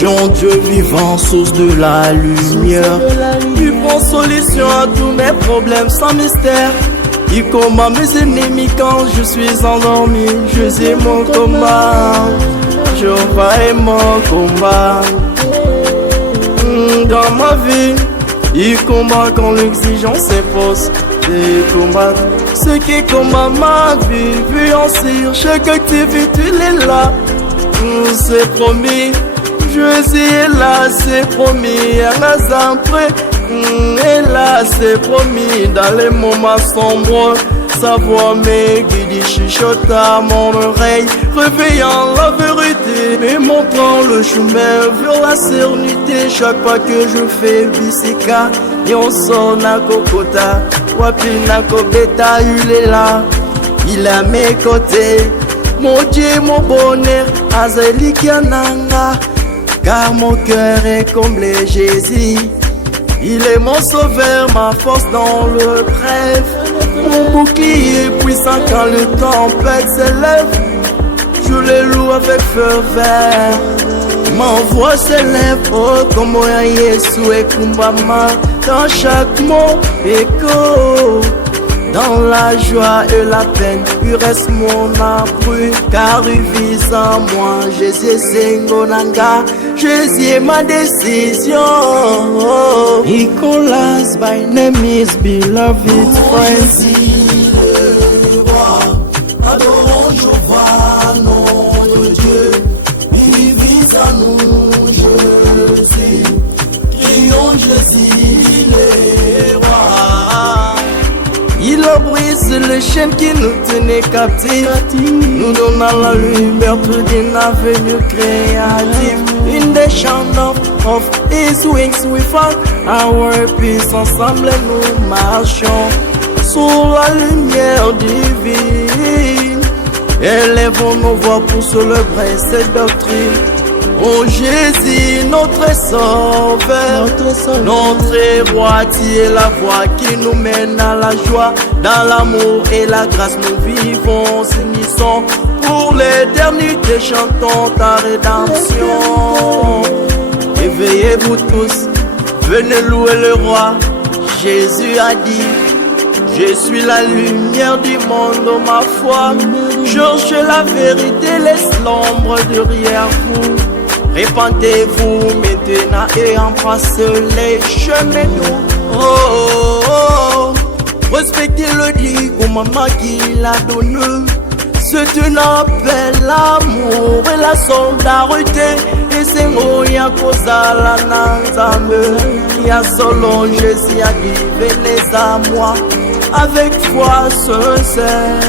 Jean Dieu vivant, source de la lumière. Tu prends solution à tous mes problèmes sans mystère. Il combat mes ennemis quand je suis endormi. Je sais mon combat, Jéhovah est mon combat. Dans ma vie, il combat quand l'exigence s'impose. Et combat ce qui combat ma vie. Vu en cire, chaque activité il est là. C'est promis, je suis là, c'est promis. Un après, et là c'est promis. Dans les moments sombres, sa voix me guide, chuchote à mon oreille, réveillant la vérité, me montrant le chemin vers la sérénité. Chaque fois que je fais bisika, et on sonne à Kokota, Wapina Kobeta, il est là, il est à mes côtés. Mon Dieu, mon bonheur, Azeli Kiananga, car mon cœur est comblé, Jésus. Il est mon sauveur, ma force dans le rêve, mon bouclier puissant quand le tempête s'élève. Je les loue avec ferveur, ma voix s'élève, oh comme moi Yesu et Kumbama. Dans chaque mot écho, dans la joie et la peine, il reste mon abri, car il vise en moi. Jésus Sengonanga, Jésus est ma décision. Nicolas, my name is beloved friends. Le roi, adorons Jéhovah, nom de Dieu, il vise à nous, Jésus, crions Jésus le roi. Il brise les chaînes qui nous tenaient captifs, nous donnant la lumière d'une avenue créative. In the shadow of his wings we found our peace. Ensemble nous marchons sous la lumière divine. Élevons nos voix pour célébrer cette doctrine. Oh Jésus, notre sauveur, notre roi, tu es la voie qui nous mène à la joie. Dans l'amour et la grâce nous vivons, s'unissons. Pour l'éternité chantons ta rédemption. Éveillez-vous tous, venez louer le roi. Jésus a dit, je suis la lumière du monde, ma foi. Cherchez la vérité, laisse l'ombre derrière vous. Répandez-vous maintenant et embrassez les chemins doux. Oh, oh, oh. Respectez le dit comme maman qui l'a donné. C'est un appel, l'amour et la solidarité. Et c'est moi qui a causé la nanzame. Il y a solo Jésus a dit, venez à moi avec foi sincère.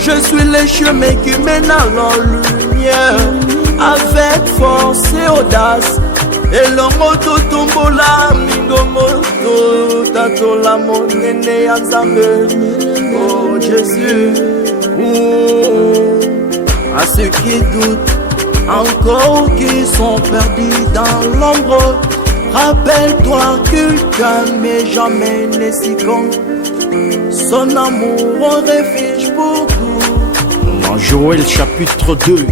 Je suis le chemin qui mène à la lumière. Avec force et audace, et l'homoto tombola, mingomoto, tato la monene ensemble. Oh Jésus, à ceux qui doutent, encore qui sont perdus dans l'ombre, rappelle-toi qu'il calme jamais ne s'y compte. Son amour en refuge pour tout. Dans Joël chapitre 2,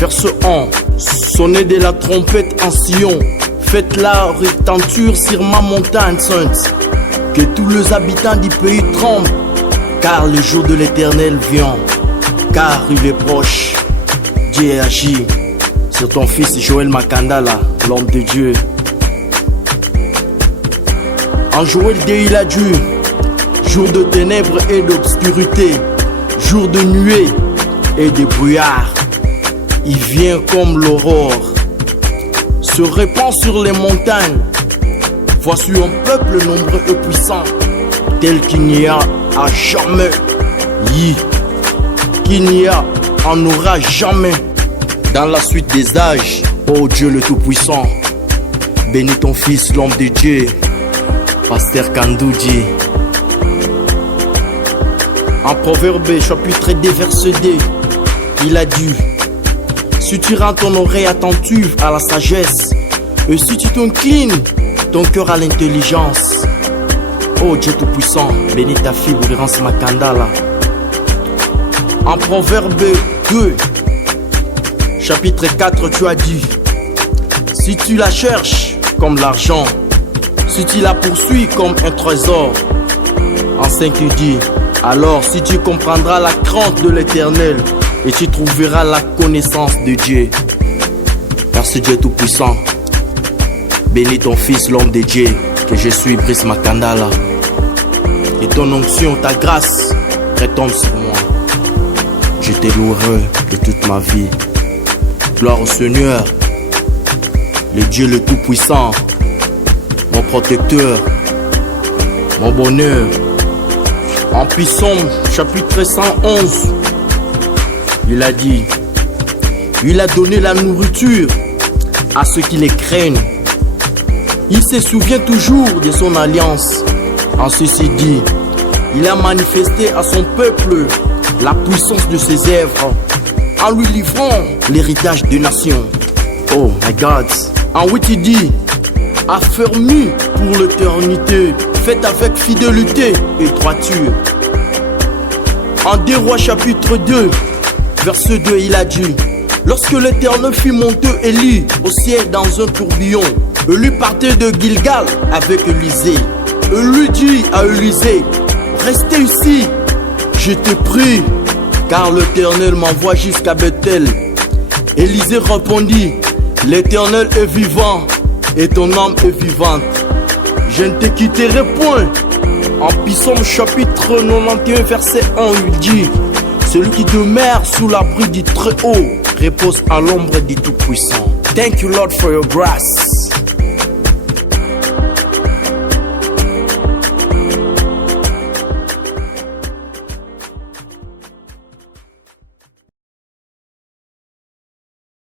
verset 1, sonnez de la trompette en Sion, faites la retenture sur ma montagne sainte, que tous les habitants du pays tremblent, car le jour de l'Éternel vient, car il est proche. Dieu agit sur ton fils Joël Makandala, l'homme de Dieu. En Joël 2, il a dit, jour de ténèbres et d'obscurité, jour de nuée et de brouillard. Il vient comme l'aurore, se répand sur les montagnes. Voici un peuple nombreux et puissant, tel qu'il n'y a à jamais, qu'il n'y a, en aura jamais. Dans la suite des âges, ô Dieu le Tout-Puissant, bénis ton Fils, l'homme de Dieu, Pasteur Kandoudji. En Proverbe chapitre 2, verset 2, il a dit, si tu rends ton oreille attentive à la sagesse, et si tu t'inclines ton cœur à l'intelligence, oh Dieu Tout-Puissant, bénis ta fille Boulérance Makandala. En Proverbe 2, chapitre 4, tu as dit, Si tu la cherches comme l'argent, si tu la poursuis comme un trésor, en 5 il dit, alors si tu comprendras la crainte de l'Éternel et tu trouveras la connaissance de Dieu. Merci Dieu Tout-Puissant. Bénis ton fils, l'homme de Dieu, que je suis, Brice Makandala. Et ton onction, ta grâce, retombe sur moi. Je te louerai de toute ma vie. Gloire au Seigneur, le Dieu le Tout-Puissant, mon protecteur, mon bonheur. En Psaume chapitre 111, il a dit, il a donné la nourriture à ceux qui les craignent. Il se souvient toujours de son alliance. En ceci dit, il a manifesté à son peuple la puissance de ses œuvres, en lui livrant l'héritage des nations. Oh my God. En 8 il dit, affermi pour l'éternité, fait avec fidélité et droiture. En 2 Rois chapitre 2, verset 2, il a dit, lorsque l'Éternel fit monter Élie au ciel dans un tourbillon, Élie partait de Gilgal avec Élisée. Élie dit à Élisée, restez ici, je te prie, car l'Éternel m'envoie jusqu'à Bethel. Élisée répondit, l'Éternel est vivant et ton âme est vivante. Je ne te quitterai point. En Psaume chapitre 91 verset 1, il dit, celui qui demeure sous l'abri du Très-Haut repose à l'ombre du Tout-Puissant. Thank you Lord for your grace.